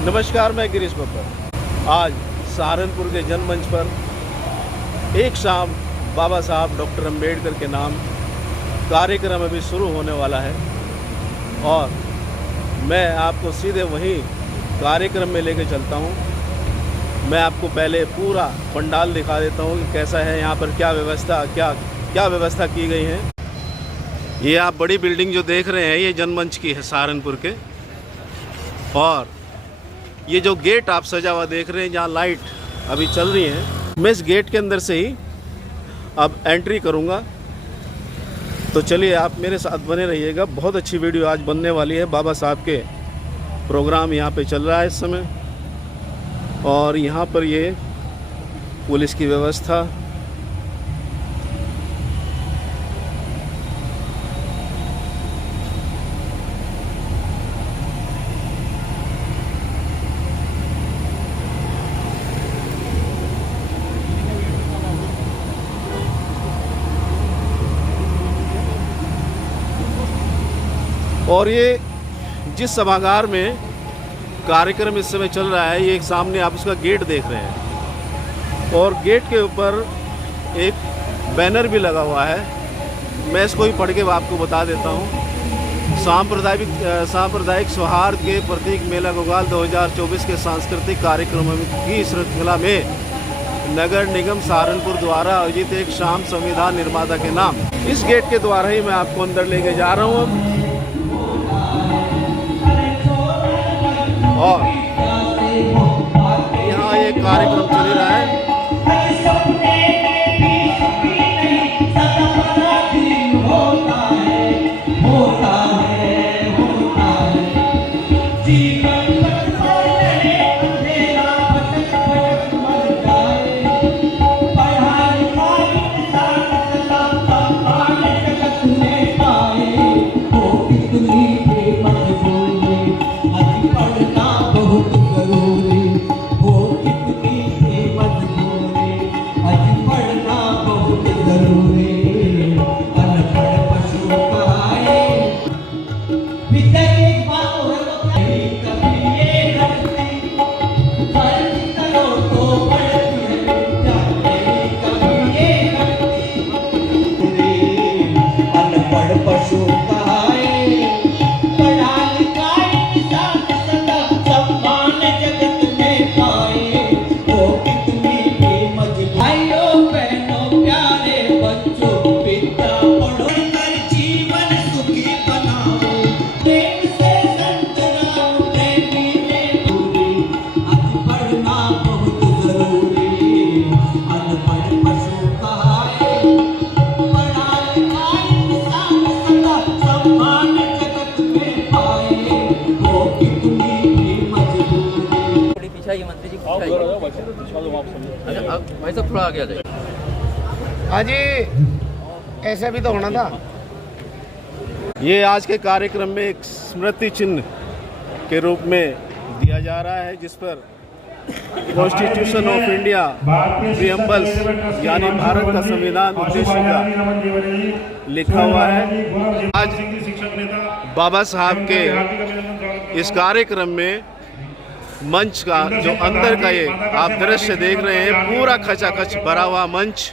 नमस्कार, मैं गिरीश बब्बर। आज सहारनपुर के जनमंच पर एक शाम बाबा साहब डॉक्टर अम्बेडकर के नाम कार्यक्रम अभी शुरू होने वाला है और मैं आपको सीधे वहीं कार्यक्रम में लेके चलता हूं। मैं आपको पहले पूरा पंडाल दिखा देता हूं कि कैसा है यहाँ पर, क्या व्यवस्था की गई है। ये आप बड़ी बिल्डिंग जो देख रहे हैं ये जनमंच की है सहारनपुर के, और ये जो गेट आप सजा हुआ देख रहे हैं जहाँ लाइट अभी चल रही है, मैं इस गेट के अंदर से ही अब एंट्री करूँगा। तो चलिए आप मेरे साथ बने रहिएगा, बहुत अच्छी वीडियो आज बनने वाली है। बाबा साहब के प्रोग्राम यहाँ पे चल रहा है इस समय, और यहाँ पर ये पुलिस की व्यवस्था, और ये जिस सभागार में कार्यक्रम इस समय चल रहा है, ये एक सामने आप उसका गेट देख रहे हैं और गेट के ऊपर एक बैनर भी लगा हुआ है। मैं इसको ही पढ़ के आपको बता देता हूँ। सांप्रदायिक सौहार्द के प्रतीक मेला गोगाल 2024 के सांस्कृतिक कार्यक्रमों की श्रृंखला में नगर निगम सहारनपुर द्वारा आयोजित एक शाम संविधान निर्माता के नाम, इस गेट के द्वारा ही मैं आपको अंदर लेके जा रहा हूँ। और यहाँ ये कार्यक्रम चल रहा है। भाई साहब थोड़ा आगे आ जाइए। हाँ जी, ऐसा भी तो होना था। ये आज के कार्यक्रम में एक स्मृति चिन्ह के रूप में दिया जा रहा है, जिस पर कॉन्स्टिट्यूशन ऑफ इंडिया प्रीएम्बल्स यानी भारत का संविधान उद्देश्य का लिखा हुआ है। आज बाबा साहब के इस कार्यक्रम में मंच का जो अंदर का ये आप दृश्य देख रहे हैं, पूरा खचाखच भरा हुआ मंच।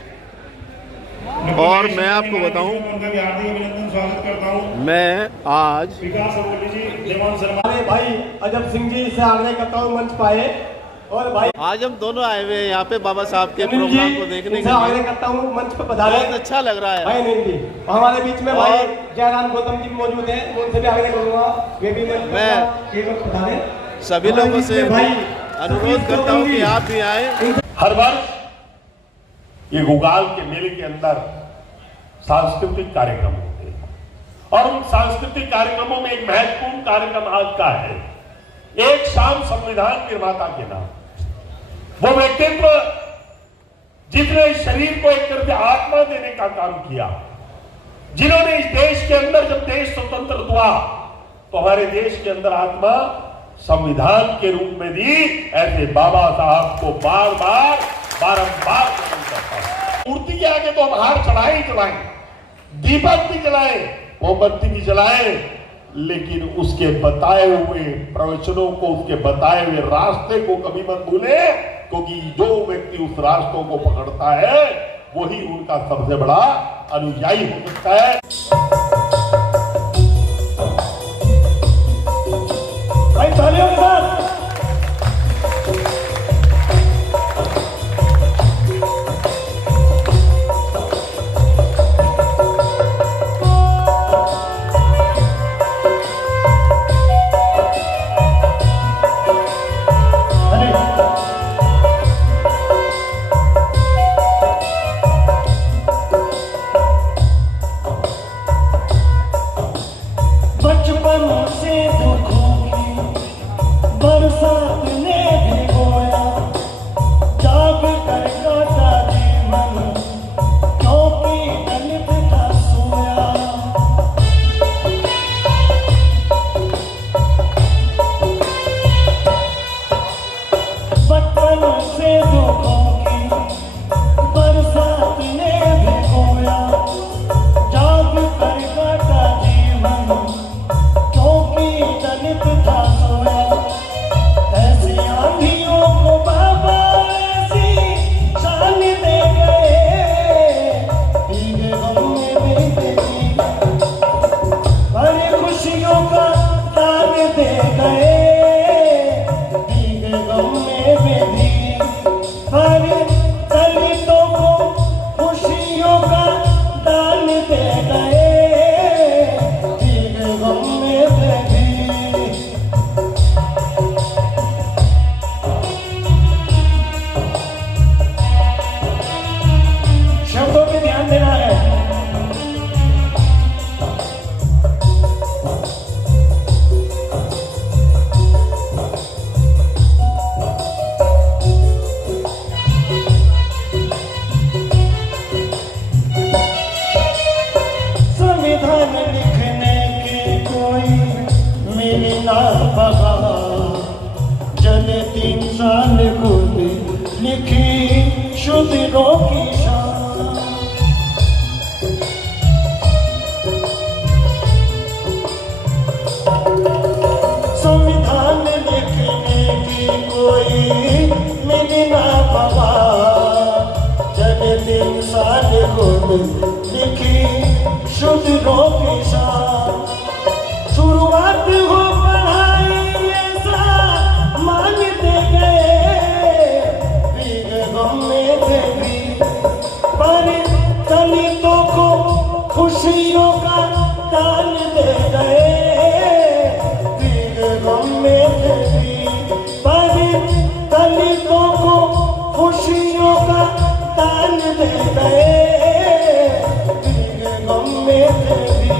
और मैं आपको बताऊं, मैं आज भाई अजब सिंह जी से आग्रह करता हूं मंच पाए। और भाई आज हम दोनों आए हुए हैं यहाँ पे बाबा साहब के प्रोग्राम को देखने के लिए। करता हूँ मंच पर पधारे, बहुत अच्छा लग रहा है भाई। नहीं जी, हमारे बीच में भाई जयराम गौतम जी मौजूद हैं, उनसे भी आग्रह करूँगा वे भी मैं पधारे। सभी लोगों से अनुरोध करता हूँ कि आप भी आए। हर वर्ष ये गोगाल के मेले के अंदर सांस्कृतिक कार्यक्रम होते हैं और उन सांस्कृतिक कार्यक्रमों में एक महत्वपूर्ण कार्यक्रम आज का है, एक शाम संविधान निर्माता के नाम। वो व्यक्तित्व जिसने शरीर को एक तरफ आत्मा देने का काम किया, जिन्होंने इस देश के अंदर, जब देश स्वतंत्र हुआ तो हमारे देश के अंदर आत्मा संविधान के रूप में दी। ऐसे बाबा साहब को बार बार बारंबार मूर्ति के आगे तो हम हार चढ़ाए ही चढ़ाए, दीपक भी जलाए, मोमबत्ती भी जलाए, लेकिन उसके बताए हुए प्रवचनों को, उसके बताए हुए रास्ते को कभी मत भूले, क्योंकि जो व्यक्ति उस रास्तों को पकड़ता है वही उनका सबसे बड़ा अनुयायी हो सकता है। भाई तालियों के साथ जने 3 साल खुद लिखी शुद्धों की शान। संविधान लिखने की कोई मिली ना बाबा, जने 3 साल खुद लिखी शुद्धों की शान। शुरुआत हो पढ़ाई ऐसा मांगते गए, भीग गम में थे भी पर दलितों को खुशियों का दान दे गए। भीग गम में थे भी पर दलितों को खुशियों का दान दे गए। भीग गम में थे भी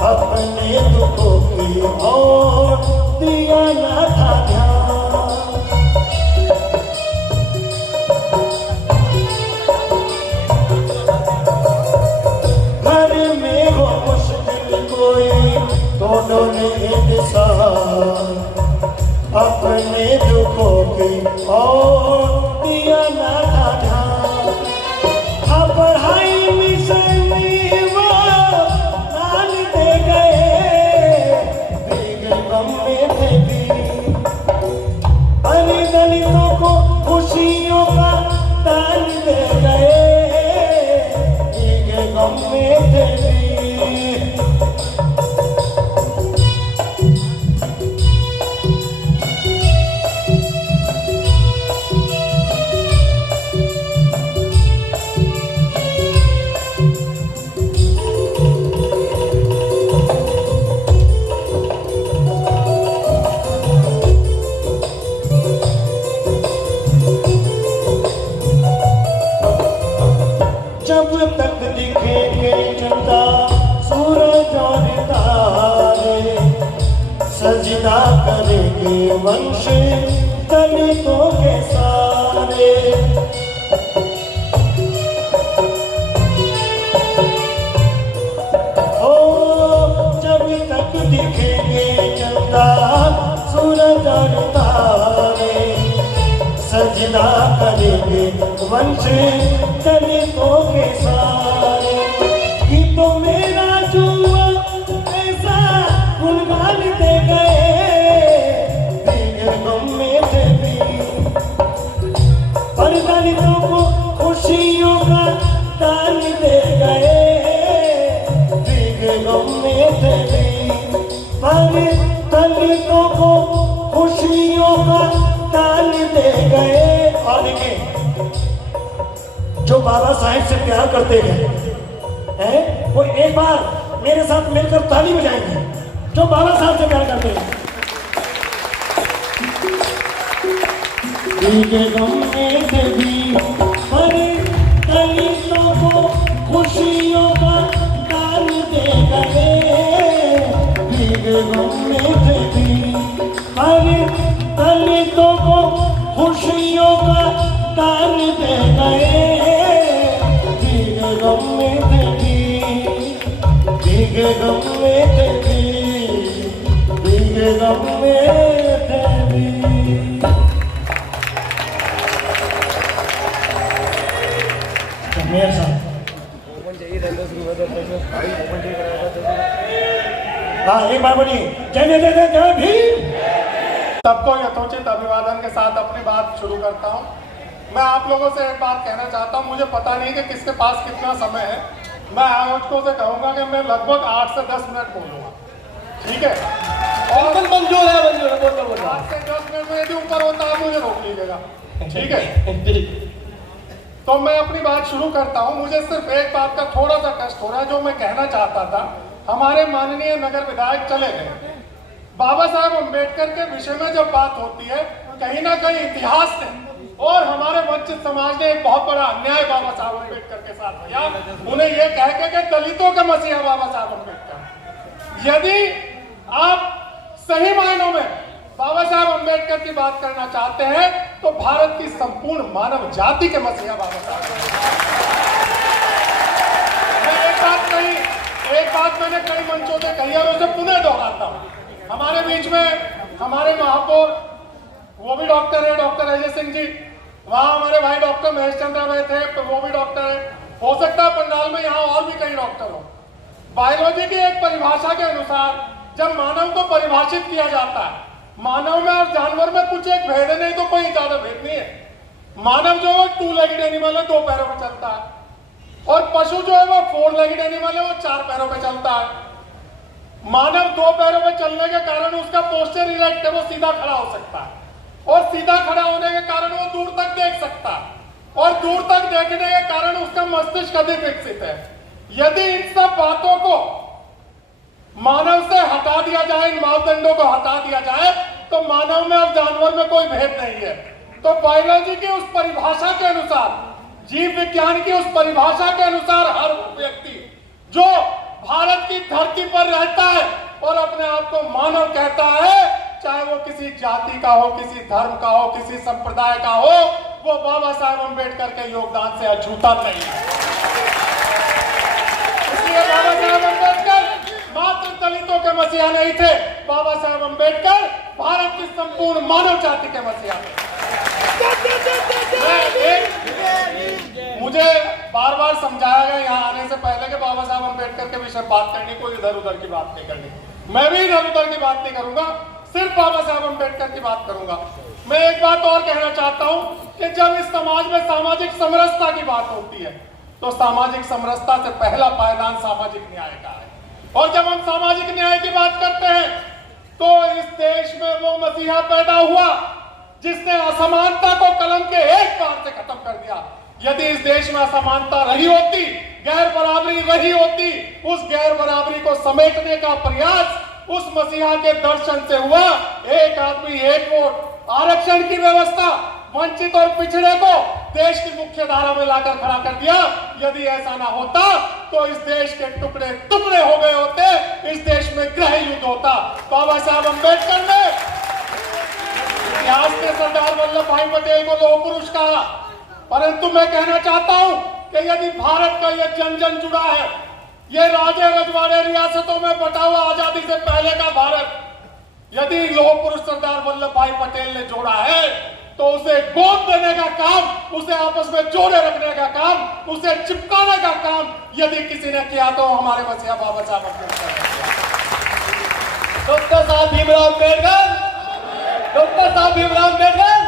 अपने दुखों की ओर दिया ना था ध्यान। घर में हो मुश्किल कोई तो डोले इंसान, अपने दुखों की ओर दिया ना था ध्यान। पढ़ाई मिशन दलितों को खुशियों का दान दे गए। भीग गम में थे भी ये वंश दलितों के सारे। ओ जब तक दिखेंगे चंदा सूरज और तारे, सजना करेंगे वंश दलितों के सारे। कि तो मेरा जुआ ऐसा गुणगान दे गए, तेरे गम में थे भी। पर दलितों को खुशियों का दान दे गए, तेरे गम में थे भी। पर दलितों को खुशियों का दान दे गए। और देखिए, जो बाबा साहेब से प्यार करते हैं वो एक बार मेरे साथ मिलकर ताली बजाएंगे, जो बाबा साहब से प्यार करते हैं। के गम में थे भी, पर दलितों को खुशियों का दान दे गए। के गम में थे भी, पर दलितों को खुशियों का दान दे गए। गम में थे भी, गम में थे भी, गम में थे भी। मेरे साथ हाँ एक बार बोलिए, जय जय जय जय भीम। सबको यथोचित अभिवादन के साथ अपनी बात शुरू करता हूं। मैं आप लोगों से एक बात कहना चाहता हूं, मुझे पता नहीं कि किसके पास कितना समय है। मैं आयोजकों से कहूंगा कि मैं लगभग 8 से 10 मिनट बोलूंगा, ठीक है? और मंजूर है 8 से 10 मिनट में यदि ऊपर होता है मुझे रोक लीजिएगा, ठीक है? तो मैं अपनी बात शुरू करता हूं। मुझे सिर्फ एक बात का थोड़ा सा कष्ट हो रहा है, जो मैं कहना चाहता था। हमारे माननीय नगर विधायक चले गए। बाबा साहब अम्बेडकर के विषय में जब बात होती है, कहीं ना कहीं इतिहास ने और हमारे वंचित समाज ने एक बहुत बड़ा अन्याय बाबा साहब अम्बेडकर के साथ किया। उन्हें यह कह के कि दलितों के मसीहा बाबा साहब अम्बेडकर। यदि आप सही मायनों में बाबा साहब अम्बेडकर की बात करना चाहते हैं तो भारत की संपूर्ण मानव जाति के मसीहा बाबा साहब। मैं एक बात मैंने कई मंचों से कही और उसे पुनः दोहराता हूं। हमारे बीच में हमारे महापौर, वो भी डॉक्टर है, डॉक्टर अजय सिंह जी। वहां हमारे भाई डॉक्टर महेश चंद्र भाई थे, तो वो भी डॉक्टर है। हो सकता है पंडाल में यहाँ और भी कई डॉक्टर हो। बायोलॉजी की एक परिभाषा के अनुसार जब मानव को परिभाषित किया जाता है, मानव में और जानवर में कुछ एक भेद है, नहीं तो कोई ज्यादा भेद नहीं है। मानव जो है 2 लेगेड एनिमल है, 2 पैरों पर चलता है, और पशु जो है वो 4 लेगेड एनिमल है, वो 4 पैरों पर चलता है। मानव 2 पैरों पर चलने के कारण उसका पोस्चर इरेक्ट है, वो सीधा खड़ा हो सकता है, और सीधा खड़ा होने के कारण वो दूर तक देख सकता है, और दूर तक देखने के कारण उसका मस्तिष्क अधिक विकसित है। यदि इन सब बातों को मानव से हटा दिया जाए, इन मापदंडों को हटा दिया जाए, तो मानव में और जानवर में कोई भेद नहीं है। तो बायोलॉजी की उस परिभाषा के अनुसार, जीव विज्ञान की उस परिभाषा के अनुसार, हर व्यक्ति जो भारत की धरती पर रहता है और अपने आप को मानव कहता है, चाहे वो किसी जाति का हो, किसी धर्म का हो, किसी संप्रदाय का हो, वो बाबा साहेब अम्बेडकर के योगदान से अछूता नहीं है। इसलिए बाबा साहेब अम्बेडकर मात्र दलितों के मसीहा नहीं थे, बाबा साहेब अम्बेडकर भारत की संपूर्ण मानव जाति के मसीहा थे। मुझे बार बार समझाया गया यहाँ आने से पहले कि बाबा साहब अम्बेडकर के विषय बात करनी, कोई इधर उधर की बात नहीं करनी। मैं भी इधर उधर की बात नहीं करूंगा, सिर्फ बाबा साहब अम्बेडकर की बात करूंगा। मैं एक बात और कहना चाहता हूं कि जब इस समाज में सामाजिक समरसता की बात होती है, तो सामाजिक समरसता से पहला पायदान सामाजिक न्याय का है। और जब हम सामाजिक न्याय की बात करते हैं, तो इस देश में वो मसीहा पैदा हुआ जिसने असमानता को कलम के एक बार से खत्म कर दिया। यदि इस देश में असमानता रही होती, गैर बराबरी रही होती, उस गैर बराबरी को समेटने का प्रयास उस मसीहा के दर्शन से हुआ। एक आदमी एक वोट, आरक्षण की व्यवस्था, वंचित और पिछड़े को देश की मुख्य धारा में लाकर खड़ा कर दिया। यदि ऐसा ना होता तो इस देश के टुकड़े टुकड़े हो गए होते, इस देश में गृह युद्ध होता। बाबा साहब अम्बेडकर ने भाई पटेल को लौह पुरुष कहा, परंतु मैं कहना चाहता हूं कि यदि भारत का यह जन जन जुड़ा है, ये राजे रजवाड़े रियासतों में बटा हुआ आजादी से पहले का भारत यदि लौह पुरुष सरदार वल्लभ भाई पटेल ने जोड़ा है, तो उसे गोद देने का काम, उसे आपस में जोड़े रखने का काम, उसे चिपकाने का काम यदि किसी ने किया तो हमारे मसीहा बाबा साहब अम्बेडकर। Doctor Saheb Bhimrao Ambedkar, doctor Saheb Bhimrao Ambedkar.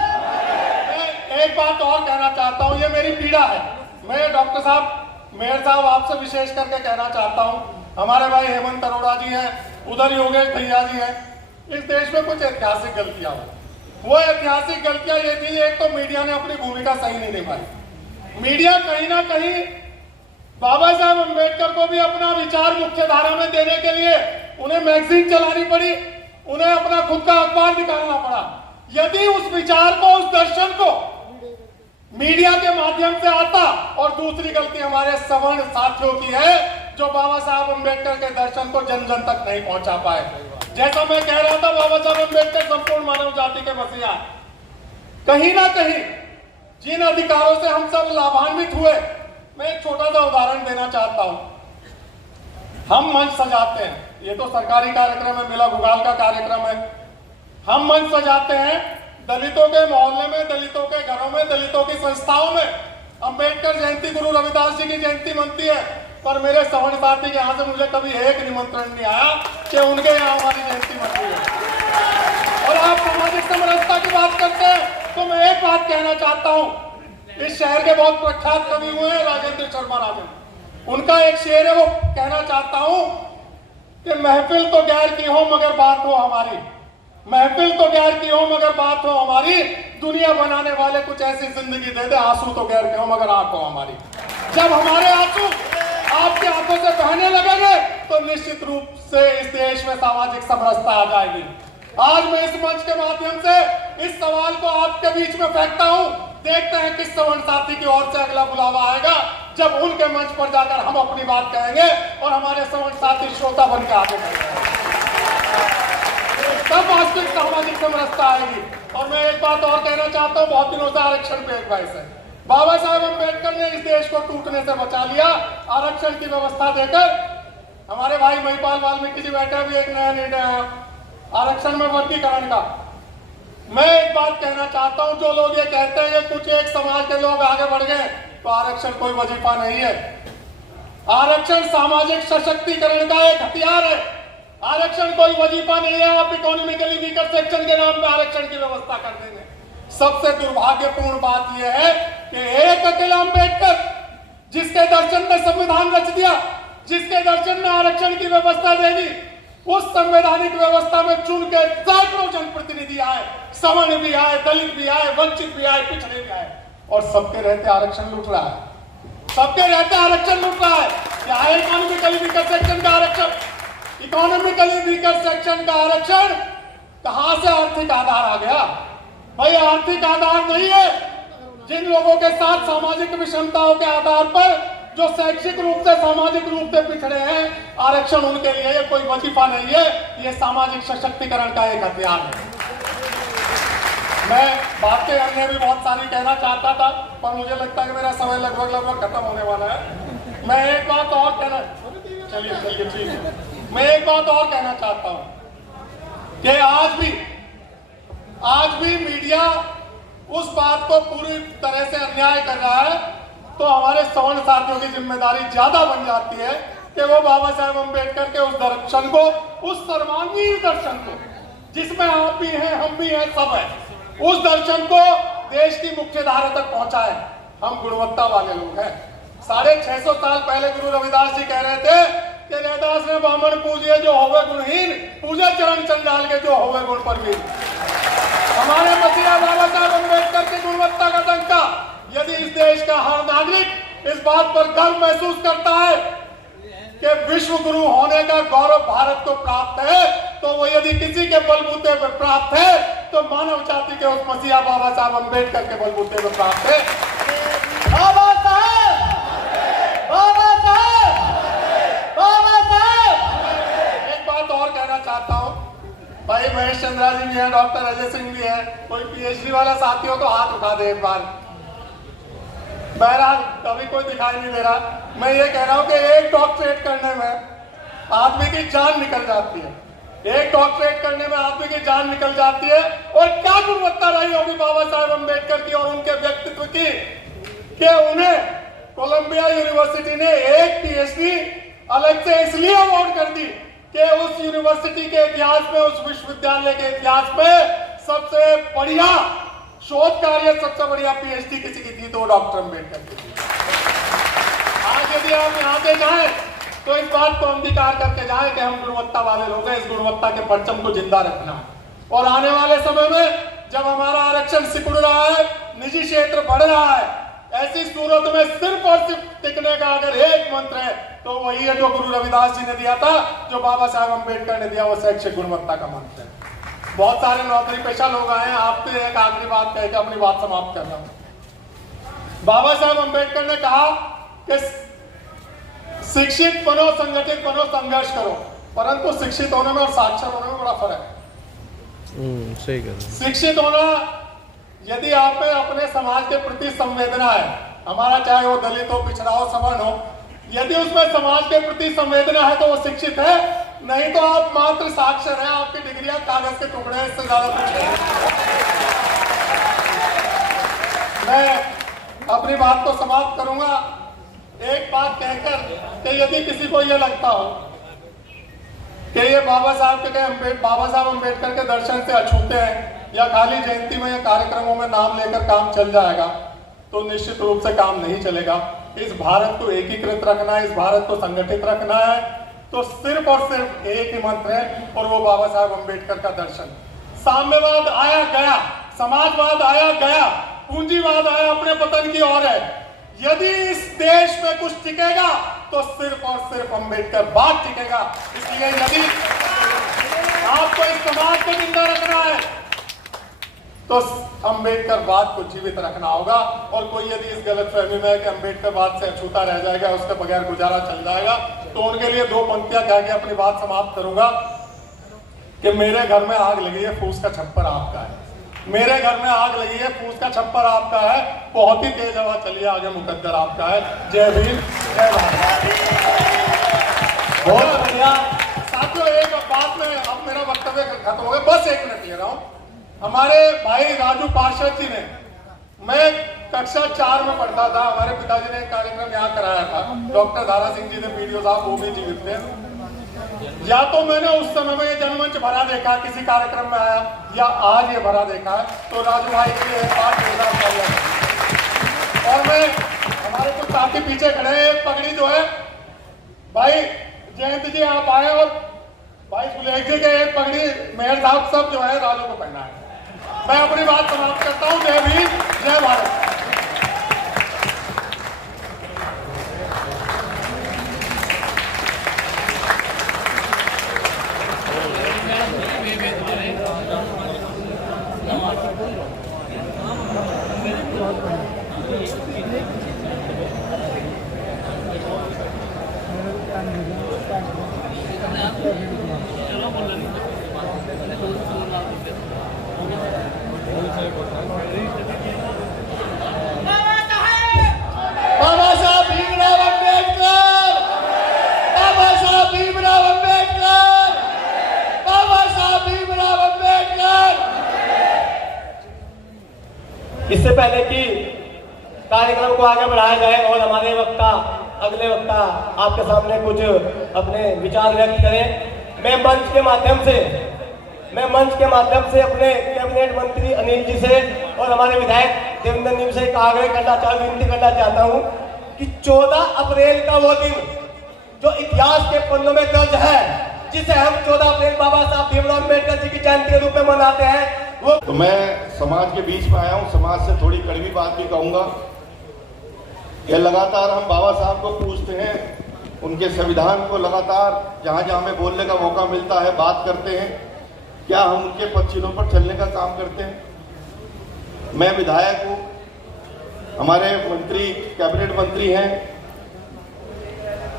मैं एक बात और कहना चाहता हूं, ये मेरी पीड़ा है। मैं डॉक्टर साहब मेयर साहब आपसे विशेष करके कहना चाहता हूं, हमारे भाई हेमंत अरोड़ा जी हैं, उधर योगेश भैया जी हैं, इस देश में कुछ ऐतिहासिक गलतियां हुई। वो ऐतिहासिक गलतियां ये थी, एक तो मीडिया ने अपनी भूमिका सही नहीं निभाई। मीडिया कहीं ना कहीं बाबा साहब अम्बेडकर को भी अपना विचार मुख्य धारा में देने के लिए उन्हें मैगजीन चलानी पड़ी, उन्हें अपना खुद का अखबार निकालना पड़ा। यदि उस विचार को, उस दर्शन को मीडिया के माध्यम से आता, और दूसरी गलती हमारे सवर्ण साथियों की है जो बाबा साहब अम्बेडकर के दर्शन को जन जन तक नहीं पहुंचा पाए। जैसा मैं कह रहा था, बाबा साहब अम्बेडकर संपूर्ण मानव जाति के मसीहा। कहीं ना कहीं जिन अधिकारों से हम सब लाभान्वित हुए, मैं एक छोटा सा उदाहरण देना चाहता हूं। हम मंच सजाते हैं, ये तो सरकारी कार्यक्रम है, मिला गुगाल का कार्यक्रम है। हम मंच सजाते हैं दलितों के मोहल्ले में, दलितों के घरों में, दलितों की संस्थाओं में। अम्बेडकर जयंती, गुरु रविदास जी की जयंती मनती है, पर मेरे सवर्ण साथी के यहाँ से मुझे कभी एक निमंत्रण नहीं आया कि उनके यहाँ हमारी जयंती मन रही है। और आप सामाजिक समरसता की बात करते हैं, तो मैं एक बात कहना चाहता हूँ। इस शहर के बहुत प्रख्यात कवि हुए हैं राजेंद्र शर्मा राजन, उनका एक शेर है, वो कहना चाहता हूँ कि महफिल तो गैर की हो मगर बात हो हमारी, महफिल तो गैर की हो मगर बात हो हमारी, दुनिया बनाने वाले कुछ ऐसी जिंदगी दे दे, आंसू तो गैर के हो मगर आंख हो हमारी। जब हमारे आंसू आपकी आंखों से बहने लगेंगे तो निश्चित रूप से इस देश में सामाजिक समरसता आ जाएगी। आज मैं इस मंच के माध्यम से इस सवाल को आपके बीच में फेंकता हूं, देखते हैं किस सवर्ण साथी की ओर से अगला बुलावा आएगा, जब उनके मंच पर जाकर हम अपनी बात कहेंगे और हमारे सवर्ण साथी श्रोता बन के आगे बढ़ेंगे, तब वास्तविक सामाजिक समरसता आएगी। और मैं एक बात और कहना चाहता हूं, बहुत दिनों से आरक्षण पे एक बहस है। बाबा साहब अम्बेडकर ने इस देश को टूटने से बचा लिया आरक्षण की व्यवस्था देकर। हमारे भाई महिपाल वाल्मीकि जी बैठे भी, एक नया निर्णय आया आरक्षण में वर्गीकरण का। मैं एक बात कहना चाहता हूं, जो लोग ये कहते हैं कि कुछ एक समाज के लोग आगे बढ़ गए, तो आरक्षण कोई वजीफा नहीं है। आरक्षण सामाजिक सशक्तिकरण का एक हथियार है। आरक्षण कोई वजीफा नहीं है। आप इकोनॉमिकली वीकर सेक्शन के नाम पे आरक्षण की व्यवस्था कर देंगे। सबसे दुर्भाग्यपूर्ण बात यह है कि एक अकेला अम्बेडकर, जिसके दर्शन ने संविधान रच दिया, जिसके दर्शन ने आरक्षण की व्यवस्था दे दी, उस संवैधानिक व्यवस्था में चुन के सैकड़ों जनप्रतिनिधि आए, सवर्ण भी आए, दलित भी आए, वंचित भी आए, पिछड़े भी आए, और सबके रहते आरक्षण लूट रहा है। सबके रहते आरक्षण लूट रहा है। क्या है इकोनॉमिकली वीकर सेक्शन का आरक्षण? इकोनॉमिकली वीकर सेक्शन का आरक्षण कहां से आर्थिक आधार आ गया? भाई आर्थिक आधार नहीं है। जिन लोगों के साथ सामाजिक विषमताओं के आधार पर, जो शैक्षिक रूप से, सामाजिक रूप से पिछड़े हैं, आरक्षण उनके लिए ये कोई वजीफा नहीं है, ये सामाजिक सशक्तिकरण का एक हथियार है। मैं बातें अन्य भी बहुत सारी कहना चाहता था, पर मुझे लगता है कि मेरा समय लगभग खत्म होने वाला है। मैं एक बात और कहना, चलिए ठीक है, मैं एक बात और कहना चाहता हूं कि आज भी मीडिया उस बात को पूरी तरह से अन्याय कर रहा है, तो हमारे सवर्ण साथियों की जिम्मेदारी ज्यादा बन जाती है कि वो बाबा साहेब अम्बेडकर के उस दर्शन को, उस सर्वांगीण दर्शन को, जिसमें आप भी हैं, हम भी हैं, सब है, उस दर्शन को देश की मुख्य धारा तक पहुंचाए। हम गुणवत्ता वाले लोग हैं। 650 साल पहले गुरु रविदास जी कह रहे थे कि रैदास ने ब्राह्मण पूजिए जो होवे गुणहीन, पूजा चरण चंडाल के जो होवे गुण परवीन। हमारे मसीहा बाबा साहब अम्बेडकर की गुणवत्ता का डंका यदि इस देश का हर नागरिक इस बात पर गर्व महसूस करता है कि विश्व गुरु होने का गौरव भारत को प्राप्त है, तो वो यदि किसी के बलबूते पर प्राप्त है, तो मानव जाति के उस मसीहा बाबा साहब अम्बेडकर के बलबूते पर प्राप्त है। बाबा साहब, बाबा साहब, बाबा साहब। एक बात और कहना चाहता हूं भाई महेश चंद्रा जी भी हैं, डॉक्टर अजय सिंह भी हैं, कोई पीएचडी वाला साथी हो तो हाथ उठा दे एक बार। बहरहाल कभी कोई दिखाई नहीं दे रहा। मैं ये कह रहा हूं कि एक डॉक्टरेट करने में आदमी की जान निकल जाती है, एक डॉक्टरेट करने में आदमी की जान निकल जाती है। और क्या गुणवत्ता रही होगी बाबा साहेब अम्बेडकर की और उनके व्यक्तित्व की कि उन्हें कोलंबिया यूनिवर्सिटी ने एक पीएचडी अलग से इसलिए अवार्ड कर दी कि उस यूनिवर्सिटी के इतिहास में, उस विश्वविद्यालय के इतिहास में सबसे बढ़िया शोध कार्य, सबसे बढ़िया पीएचडी किसी की थी तो डॉक्टर अम्बेडकर की थी। आज यदि आप यहाँ से जाएं तो इस बात को अंगीकार करके जाएं कि हम गुणवत्ता वाले लोग हैं, इस गुणवत्ता के परचम को जिंदा रखना है। और आने वाले समय में जब हमारा आरक्षण सिकुड़ रहा है, निजी क्षेत्र बढ़ रहा है, ऐसी सूरत में सिर्फ और सिर्फ टिकने का अगर एक मंत्र है तो वही है जो गुरु रविदास जी ने दिया था, जो बाबा साहेब अम्बेडकर ने दिया, वो शैक्षिक गुणवत्ता का मंत्र है। बहुत सारे नौकरी पेशा लोग आए हैं, आपसे एक आखिरी बात कह के अपनी बात समाप्त कर रहा हूं। बाबा साहेब अम्बेडकर ने कहा कि शिक्षित बनो, संगठित बनो, संघर्ष करो, परंतु शिक्षित होने में और साक्षर होने में बड़ा फर्क है। सही कह रहे हैं। शिक्षित होना, यदि आप में अपने समाज के प्रति संवेदना है, हमारा चाहे वो दलित हो, पिछड़ा हो, सवर्ण हो, यदि उसमें समाज के प्रति संवेदना है तो वो शिक्षित है, नहीं तो आप मात्र साक्षर हैं, आपकी डिग्रियां कागज के टुकड़े हैं, इससे ज्यादा कुछ नहीं। मैं अपनी बात को समाप्त करूंगा एक बात कहकर कि यदि किसी को यह लगता हो कि ये बाबा साहब अम्बेडकर के दर्शन से अछूते हैं या खाली जयंती में या कार्यक्रमों में नाम लेकर काम चल जाएगा, तो निश्चित रूप से काम नहीं चलेगा। इस भारत को एकीकृत रखना है, इस भारत को संगठित रखना है, तो सिर्फ और सिर्फ एक ही मंत्र है और वो बाबा साहेब अम्बेडकर का दर्शन। साम्यवाद आया गया, समाजवाद आया गया, पूंजीवाद आया अपने पतन की ओर है। यदि इस देश में कुछ टिकेगा तो सिर्फ और सिर्फ अम्बेडकरवाद टिकेगा। इसलिए यदि आपको इस समाज को जिंदा रखना है तो अम्बेडकरवाद को जीवित रखना होगा। और कोई यदि इस गलतफहमी में है कि अम्बेडकरवाद से अछूता रह जाएगा, उसके बगैर गुजारा चल जाएगा, तो उनके लिए दो पंक्तियां कह के अपनी बात समाप्त करूंगा कि मेरे घर में आग लगी है, फूस का छप्पर आपका है। मेरे घर में आग लगी है, फूस का छप्पर आपका है, बहुत ही तेज हवा चलिए, आगे मुकद्दर आपका है। जय भीम, जय भारत। बहुत बढ़िया साथियों, एक बात में अब मेरा वक्तव्य खत्म हो गया, बस एक मिनट ले रहा हूं। हमारे भाई राजू पार्षद जी ने, मैं कक्षा 4 में पढ़ता था, हमारे पिताजी ने एक कार्यक्रम यहाँ कराया था, डॉक्टर दारा सिंह जी थे, वीडियो साहब वो भी जीवित थे। या तो मैंने उस समय में ये जनमंच भरा देखा, किसी कार्यक्रम में आया, या आज ये भरा देखा है, तो राजू भाई के लिए बात और मैं, हमारे कुछ साथी पीछे खड़े हैं, एक पगड़ी जो है भाई जयंत जी आप आए और भाई सुलेख जी के एक पगड़ी मेयर साहब सब जो है राजू को पहना है। मैं अपनी बात समाप्त करता हूं। जय भीम, जय भारत। बाबा साहब भीमराव अम्बेडकर, बाबा साहब भीमराव अम्बेडकर, बाबा साहब भीमराव अम्बेडकर। इससे पहले कि कार्यक्रम को आगे बढ़ाया जाए और हमारे वक्ता, अगले वक्ता आपके सामने कुछ अपने विचार व्यक्त करें, मैं मंच के माध्यम से अपने कैबिनेट मंत्री अनिल जी से और हमारे विधायक देवेंद्र नीम से एक आग्रह विनती करना चाहता हूं कि 14 अप्रैल का वो दिन जो इतिहास के पन्नों में दर्ज है, जिसे हम 14 अप्रैल बाबा साहब भीमराव अम्बेडकर जी की जयंती के रूप में मनाते हैं, वो तो मैं समाज के बीच में आया हूं, समाज से थोड़ी कड़वी बात भी कहूंगा कि लगातार हम बाबा साहब को पूछते हैं, उनके संविधान को लगातार जहां जहां हमें बोलने का मौका मिलता है बात करते हैं, क्या हम उनके पदचिन्हों पर चलने का काम करते हैं। मैं विधायक हूं, हमारे मंत्री कैबिनेट मंत्री हैं,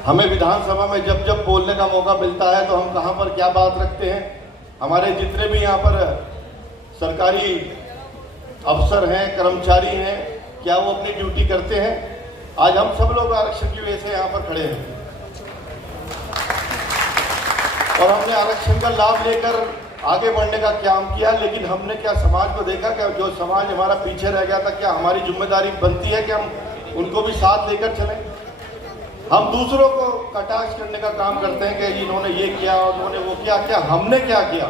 हमें विधानसभा में जब जब बोलने का मौका मिलता है तो हम कहां पर क्या बात रखते हैं, हमारे जितने भी यहाँ पर सरकारी अफसर हैं, कर्मचारी हैं, क्या वो अपनी ड्यूटी करते हैं? आज हम सब लोग आरक्षण की वजह से यहाँ पर खड़े हैं और हमने आरक्षण का लाभ लेकर आगे बढ़ने का काम किया। लेकिन हमने क्या समाज को देखा? क्या जो समाज हमारा पीछे रह गया था, क्या हमारी जिम्मेदारी बनती है कि हम उनको भी साथ लेकर चलें? हम दूसरों को कटाक्ष करने का काम करते हैं कि इन्होंने ये किया, उन्होंने वो किया। क्या हमने क्या किया?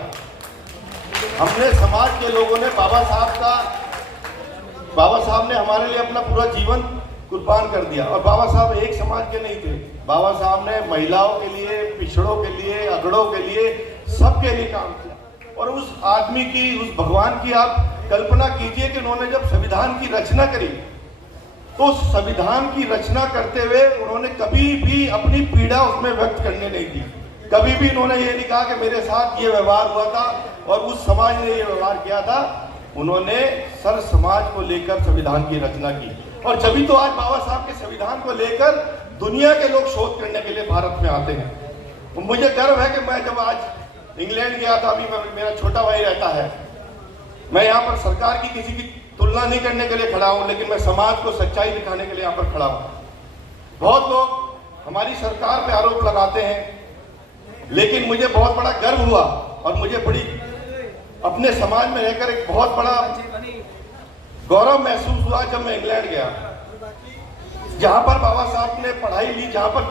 हमने समाज के लोगों ने बाबा साहब ने हमारे लिए अपना पूरा जीवन कुर्बान कर दिया। और बाबा साहब एक समाज के नहीं थे, बाबा साहब ने महिलाओं के लिए, पिछड़ों के लिए, अगड़ों के लिए, सबके लिए काम किया। और उस आदमी की, उस भगवान की आप कल्पना कीजिए कि उन्होंने जब संविधान की रचना करी तो संविधान की रचना करते हुए उन्होंने कभी भी अपनी पीड़ा उसमें व्यक्त करने नहीं दी। कभी भी उन्होंने ये नहीं कहा कि मेरे साथ ये व्यवहार हुआ था और उस समाज ने ये व्यवहार किया था। उन्होंने सर समाज को लेकर संविधान की रचना की। और जब तो आज बाबा साहब के संविधान को लेकर दुनिया के लोग शोध करने के लिए भारत में आते हैं। मुझे गर्व है कि मैं जब आज इंग्लैंड गया था, अभी मेरा छोटा भाई रहता है, मैं यहाँ पर सरकार की किसी की तुलना नहीं करने के लिए खड़ा हूँ, लेकिन मैं समाज को सच्चाई दिखाने के लिए यहाँ पर खड़ा हूँ। बहुत लोग हमारी सरकार पे आरोप लगाते हैं, लेकिन मुझे बहुत बड़ा गर्व हुआ और मुझे बड़ी अपने समाज में रहकर एक बहुत बड़ा गौरव महसूस हुआ जब मैं इंग्लैंड गया, जहां पर बाबा साहब ने पढ़ाई ली, जहां पर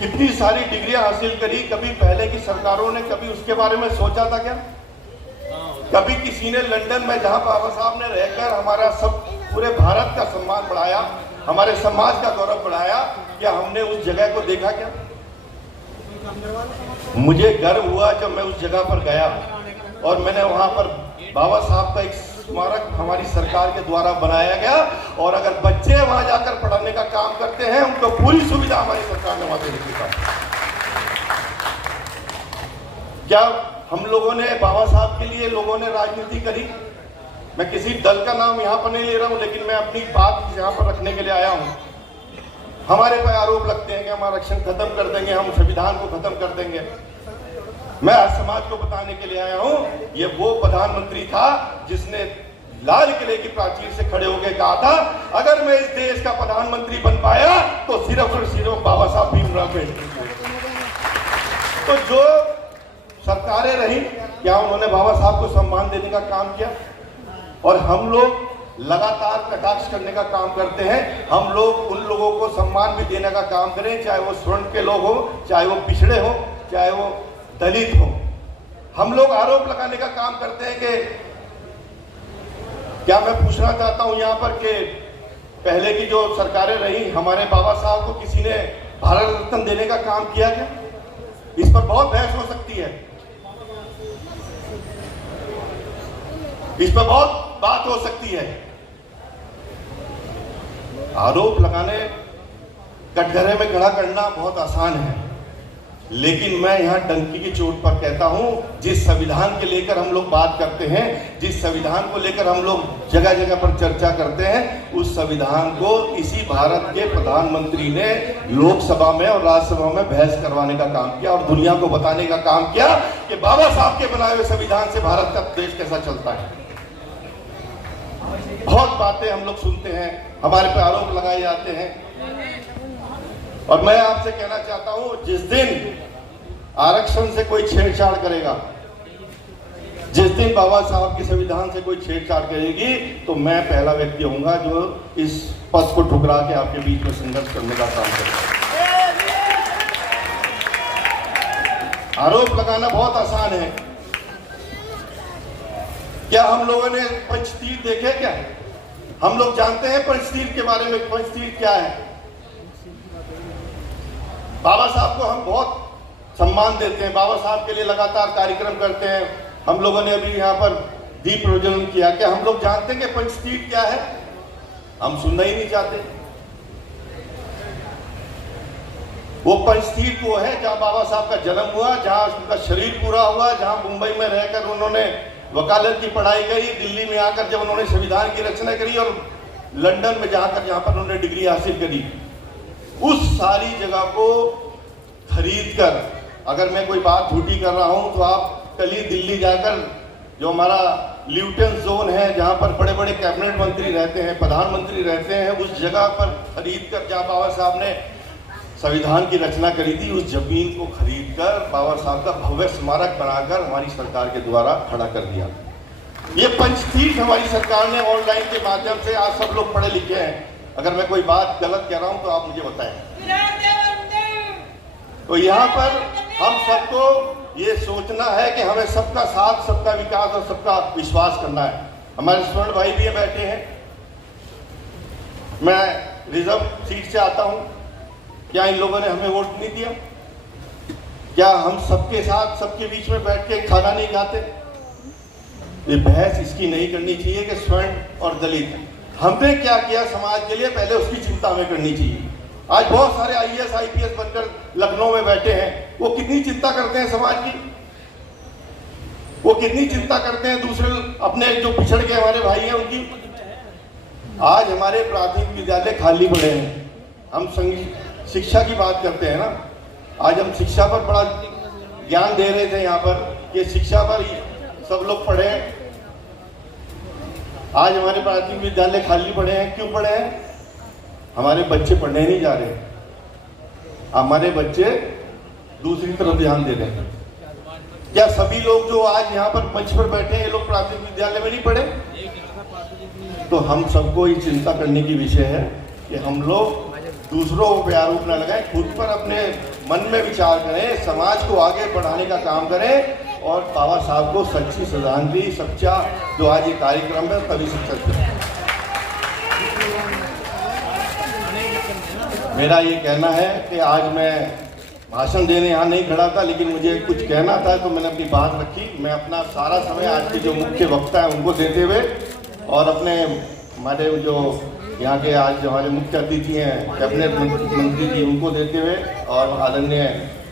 कितनी सारी डिग्रियां हासिल करी। कभी पहले की सरकारों ने कभी उसके बारे में सोचा था क्या? कभी किसी ने लंदन में, जहां बाबा साहब ने रहकर हमारा सब पूरे भारत का सम्मान बढ़ाया, हमारे समाज का गौरव बढ़ाया, क्या हमने उस जगह को देखा क्या? मुझे गर्व हुआ जब मैं उस जगह पर गया और मैंने वहां पर बाबा साहब का एक स्मारक हमारी सरकार के द्वारा बनाया गया। और अगर बच्चे वहां जाकर पढ़ाने का काम करते हैं, उनको पूरी सुविधा हमारी सरकार ने वहां दे रखी है। क्या हम लोगों ने, बाबा साहब के लिए लोगों ने राजनीति करी? मैं किसी दल का नाम यहाँ पर नहीं ले रहा हूँ, लेकिन मैं अपनी बात यहाँ पर रखने के लिए आया हूँ। हमारे पर आरोप लगते हैं कि हम आरक्षण खत्म कर देंगे, हम संविधान को खत्म कर देंगे। मैं आज समाज को बताने के लिए आया हूं, ये वो प्रधानमंत्री था जिसने लाल किले की प्राचीर से खड़े होकर कहा था, अगर मैं इस देश का प्रधानमंत्री बन पाया तो सिर्फ और सिर्फ बाबा साहब भीमराव अम्बेडकर। तो जो सरकारें रही, क्या उन्होंने बाबा साहब को सम्मान देने का काम किया? और हम लोग लगातार कटाक्ष करने का काम करते हैं। हम लोग उन लोगों को सम्मान भी देने का काम करें, चाहे वो स्वर्ण के लोग हो, चाहे वो पिछड़े हो, चाहे वो दलित हो। हम लोग आरोप लगाने का काम करते हैं कि क्या मैं पूछना चाहता हूं यहां पर कि पहले की जो सरकारें रही, हमारे बाबा साहब को किसी ने भारत रत्न देने का काम किया क्या? इस पर बहुत बहस हो सकती है, इस पर बहुत बात हो सकती है। आरोप लगाने, कटघरे में खड़ा करना बहुत आसान है, लेकिन मैं यहां डंकी की चोट पर कहता हूं, जिस संविधान के लेकर हम लोग बात करते हैं, जिस संविधान को लेकर हम लोग जगह जगह पर चर्चा करते हैं, उस संविधान को इसी भारत के प्रधानमंत्री ने लोकसभा में और राज्यसभा में बहस करवाने का काम किया और दुनिया को बताने का काम किया कि बाबा साहब के बनाए हुए संविधान से भारत का देश कैसा चलता है। बहुत बातें हम लोग सुनते हैं, हमारे पे आरोप लगाए जाते हैं, और मैं आपसे कहना चाहता हूं, जिस दिन आरक्षण से कोई छेड़छाड़ करेगा, जिस दिन बाबा साहब के संविधान से कोई छेड़छाड़ करेगी, तो मैं पहला व्यक्ति होऊंगा जो इस पथ को ठुकरा के आपके बीच में संघर्ष करने का काम करेगा। आरोप लगाना बहुत आसान है। क्या हम लोगों ने पंचतीर्थ देखे? क्या हम लोग जानते हैं पंचतीर्थ के बारे में? पंचतीर्थ क्या है? बाबा साहब को हम बहुत सम्मान देते हैं, बाबा साहब के लिए लगातार कार्यक्रम करते हैं। हम लोगों ने अभी यहाँ पर दीप प्रज्वलन किया। क्या हम लोग जानते हैं कि पंचतीर्थ क्या है? हम सुनना ही नहीं चाहते। वो पंचतीर्थ वो है जहां बाबा साहब का जन्म हुआ, जहां उनका शरीर पूरा हुआ, जहां मुंबई में रहकर उन्होंने वकालत की पढ़ाई करी, दिल्ली में आकर जब उन्होंने संविधान की रचना करी, और लंदन में जहां पर उन्होंने डिग्री हासिल करी। उस सारी जगह को खरीद कर अगर मैं कोई बात झूठी कर रहा हूं तो आप कल ही दिल्ली जाकर जो हमारा ल्यूटेंस जोन है, जहां पर बड़े बड़े कैबिनेट मंत्री रहते हैं, प्रधानमंत्री रहते हैं, उस जगह पर खरीद कर, जहां बाबा साहब ने संविधान की रचना करी थी, उस जमीन को खरीद कर बाबा साहब का भव्य स्मारक बनाकर हमारी सरकार के द्वारा खड़ा कर दिया। ये पंचतीर्थ हमारी सरकार ने ऑनलाइन के माध्यम से, आज सब लोग पढ़े लिखे हैं, अगर मैं कोई बात गलत कह रहा हूं तो आप मुझे बताएं। तो यहाँ पर हम सबको ये सोचना है कि हमें सबका साथ, सबका विकास और सबका विश्वास करना है। हमारे स्वर्ण भाई भी बैठे हैं, मैं रिजर्व सीट से आता हूं। क्या इन लोगों ने हमें वोट नहीं दिया? क्या हम सबके साथ, सबके बीच में बैठ के खाना नहीं खाते? ये बहस इसकी नहीं करनी चाहिए कि स्वर्ण और दलित, हमने क्या किया समाज के लिए, पहले उसकी चिंता हमें करनी चाहिए। आज बहुत सारे IAS IPS बनकर लखनऊ में बैठे हैं, वो कितनी चिंता करते हैं समाज की, वो कितनी चिंता करते हैं दूसरे अपने जो पिछड़ के हमारे भाई हैं उनकी। आज हमारे प्राथमिक विद्यालय खाली पड़े हैं। हम शिक्षा की बात करते हैं ना, आज हम शिक्षा पर बड़ा ज्ञान दे रहे थे यहाँ पर कि शिक्षा पर सब लोग पढ़े। आज हमारे प्राथमिक विद्यालय खाली पड़े हैं। क्यों पड़े हैं? हमारे बच्चे पढ़ने नहीं जा रहे, हमारे बच्चे दूसरी तरफ ध्यान दे रहे हैं। क्या सभी लोग जो आज यहाँ पर मंच पर बैठे हैं ये लोग प्राथमिक विद्यालय में नहीं पढ़े? तो हम सबको ये चिंता करने की विषय है कि हम लोग दूसरों पे आरोप न लगाएं, खुद पर अपने मन में विचार करें, समाज को आगे बढ़ाने का काम करें और बाबा साहब को सच्ची श्रद्धांजलि, सच्चा जो आज ये कार्यक्रम है तभी सच्चा करें। मेरा ये कहना है कि आज मैं भाषण देने यहाँ नहीं खड़ा था, लेकिन मुझे कुछ कहना था तो मैंने अपनी बात रखी। मैं अपना सारा समय आज के जो मुख्य वक्ता है उनको देते हुए और अपने हमारे जो यहाँ के आज जो हमारे मुख्य अतिथि हैं कैबिनेट मंत्री जी उनको देते हुए और आदरणीय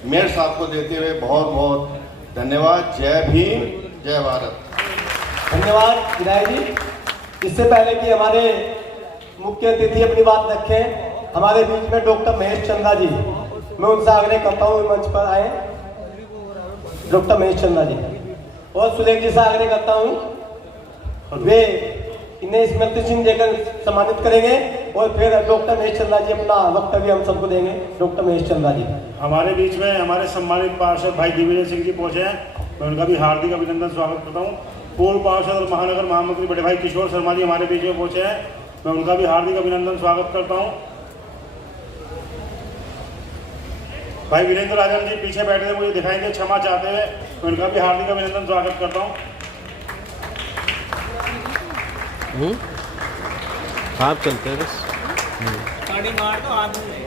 मेयर साहब को देते हुए बहुत बहुत धन्यवाद। जय भीम, जय भारत। धन्यवाद विधायक जी। इससे पहले कि हमारे मुख्य अतिथि अपनी बात रखें, हमारे बीच में डॉक्टर महेश चंदा जी, मैं उनसे आग्रह करता हूँ मंच पर आए। डॉक्टर महेश चंदा जी और सुलेख जी से आग्रह करता हूँ वे इन्हें स्मृति चिन्ह देकर सम्मानित करेंगे और फिर डॉक्टर महेश चंदा जी अपना वक्तव्य हम सबको देंगे। डॉक्टर महेश चंदा जी हमारे बीच में हमारे सम्मानित पार्षद भाई दिग्विजय सिंह जी पहुंचे हैं, मैं उनका भी हार्दिक अभिनंदन स्वागत करता हूं। पूर्व पार्षद और महानगर महामंत्री बड़े भाई किशोर शर्मा जी हमारे बीच में पहुंचे हैं, मैं उनका भी हार्दिक अभिनंदन स्वागत करता हूं। भाई वीरेंद्र राजन जी पीछे बैठे थे, मुझे दिखाई दे क्षमा चाहते हैं, मैं उनका भी हार्दिक अभिनंदन स्वागत करता हूँ। आप चलते हैं बस। मार दो आदमी।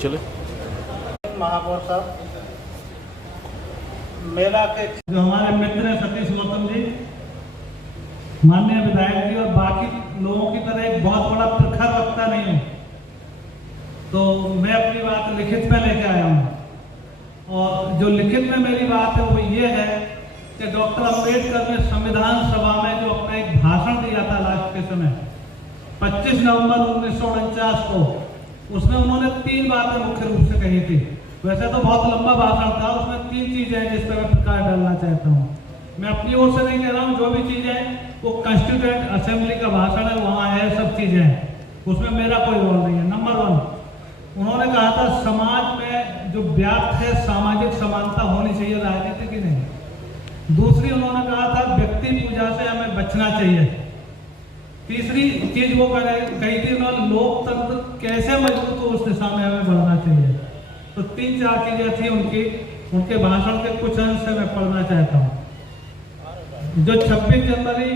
चले महापौर साहब, मेला के जो हमारे मित्र हैं सतीश गौतम जी, माननीय विधायक जी और बाकी लोगों की तरह एक बहुत बड़ा प्रखर वक्ता नहीं हूँ, तो मैं अपनी बात लिखित में लेके आया हूँ। और जो लिखित में मेरी बात है वो ये है कि डॉक्टर अम्बेडकर ने संविधान सभा में जो अपना एक भाषण दिया था लास्ट के समय 25 नवंबर 1949 को, उसमें उन्होंने 3 बातें मुख्य रूप से कही थी। वैसे तो बहुत लंबा भाषण था, उसमें 3 चीजें हैं जिस पर मैं प्रकाश डालना चाहता हूँ। मैं अपनी ओर से नहीं कह रहा हूँ, जो भी चीजें वो कॉन्स्टिट्यूएंट असेंबली का भाषण है वहाँ है, सब चीजें हैं, उसमें मेरा कोई रोल नहीं है। नंबर 1 उन्होंने कहा था समाज में जो व्याप्त है सामाजिक समानता होनी चाहिए, राजनीति की नहीं। दूसरी उन्होंने कहा था व्यक्ति पूजा से हमें बचना चाहिए। तीसरी चीज वो कही थी उन्होंने लोकतंत्र कैसे मजबूत हो उस दिशा में हमें बढ़ना चाहिए। तो 3-4 चीजें थी उनके भाषण के कुछ अंश से मैं पढ़ना चाहता हूँ। जो 26 जनवरी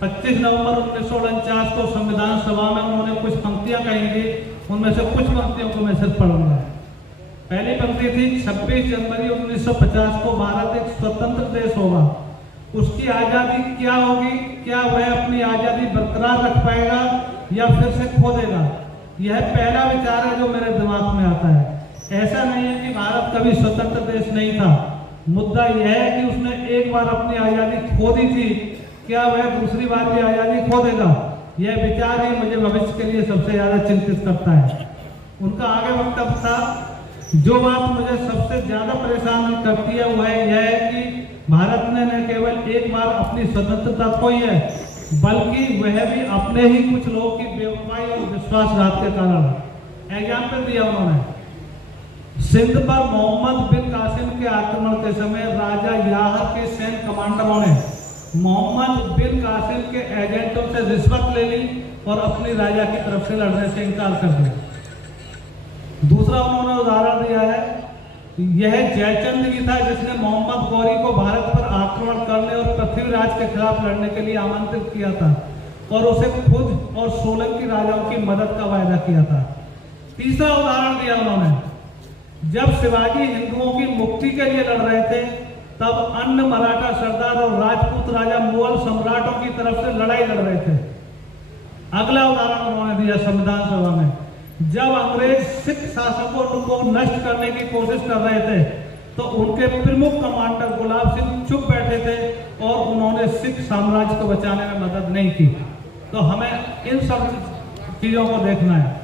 25 नवंबर 1949 को संविधान सभा में उन्होंने कुछ पंक्तियां कही थी, उनमें से कुछ पंक्तियों को मैं सिर्फ पढ़ूंगा। पहली पंक्ति थी 26 जनवरी 1950 को भारत एक स्वतंत्र देश होगा, उसकी आज़ादी क्या होगी, क्या वह अपनी आज़ादी बरकरार रख पाएगा या फिर से खो देगा। यह पहला विचार है जो मेरे दिमाग में आता है। ऐसा नहीं है कि भारत कभी स्वतंत्र देश नहीं था, मुद्दा यह है कि उसने एक बार अपनी आज़ादी खो दी थी, क्या वह दूसरी बार भी आज़ादी खो देगा? यह विचार ही मुझे भविष्य के लिए सबसे ज़्यादा चिंतित करता है। उनका आगे वक्तव्य था, जो बात मुझे सबसे ज़्यादा परेशान करती है वह यह है कि भारत ने न केवल एक बार अपनी स्वतंत्रता खोई है, बल्कि वह भी अपने ही कुछ लोगों की बेवफाई और विश्वासघात के कारण। एग्जाम्पल दिया उन्होंने, सिंध पर मोहम्मद बिन कासिम के आक्रमण के समय राजा याहर के सैन्य कमांडरों ने मोहम्मद बिन कासिम के एजेंटों से रिश्वत ले ली और अपनी राजा की तरफ से लड़ने से इनकार कर दिया। दूसरा उन्होंने उदाहरण दिया है, यह जयचंद की था जिसने मोहम्मद गौरी को भारत पर आक्रमण करने और पृथ्वीराज के खिलाफ लड़ने के लिए आमंत्रित किया था और उसे खुद और सोलंकी राजाओं की मदद का वायदा किया था। तीसरा उदाहरण दिया उन्होंने, जब शिवाजी हिंदुओं की मुक्ति के लिए लड़ रहे थे तब अन्य मराठा सरदार और राजपूत राजा मुगल सम्राटों की तरफ से लड़ाई लड़ रहे थे। अगला उदाहरण उन्होंने दिया संविधान सभा में, जब अंग्रेज सिख शासकों को नष्ट करने की कोशिश कर रहे थे तो उनके प्रमुख कमांडर गुलाब सिंह चुप बैठे थे और उन्होंने सिख साम्राज्य को बचाने में मदद नहीं की। तो हमें इन सब चीजों को देखना है।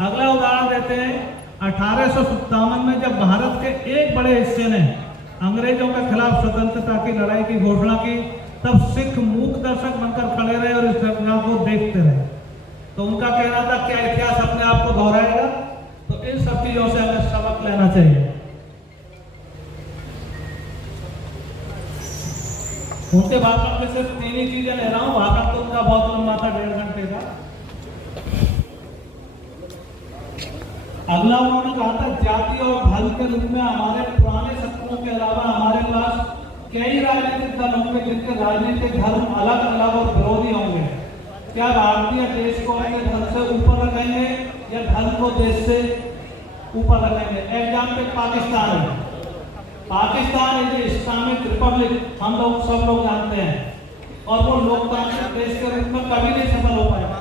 अगला उदाहरण देते हैं, 1857 में जब भारत के एक बड़े हिस्से ने अंग्रेजों के खिलाफ स्वतंत्रता की लड़ाई की घोषणा की, तब सिख मूक दर्शक बनकर खड़े रहे और इस घटना को देखते रहे। तो उनका कहना था, क्या इतिहास अपने आप को दोहराएगा? तो इन सब चीजों से हमें सबक लेना चाहिए। उनके भाषण में सिर्फ 3 ही चीजें ले रहा हूं, भाषण तो उनका बहुत लंबा था, 1.5 घंटे का। अगला उन्होंने कहा था, जाति और धर्म के रूप में हमारे पुराने शत्रुओं के अलावा हमारे पास कई राजनीतिक दल होंगे जिनके राजनीतिक धर्म अलग अलग और विरोधी होंगे। क्या भारतीय देश को अपने धर्म से ऊपर रखेंगे या धर्म को देश से ऊपर रखेंगे? एग्जाम्पल पाकिस्तान है। पाकिस्तान इज इस्लामिक रिपब्लिक, हम लोग सब लोग जानते हैं, और वो लोकतांत्रिक देश के रूप में कभी नहीं सफल हो पाएगा।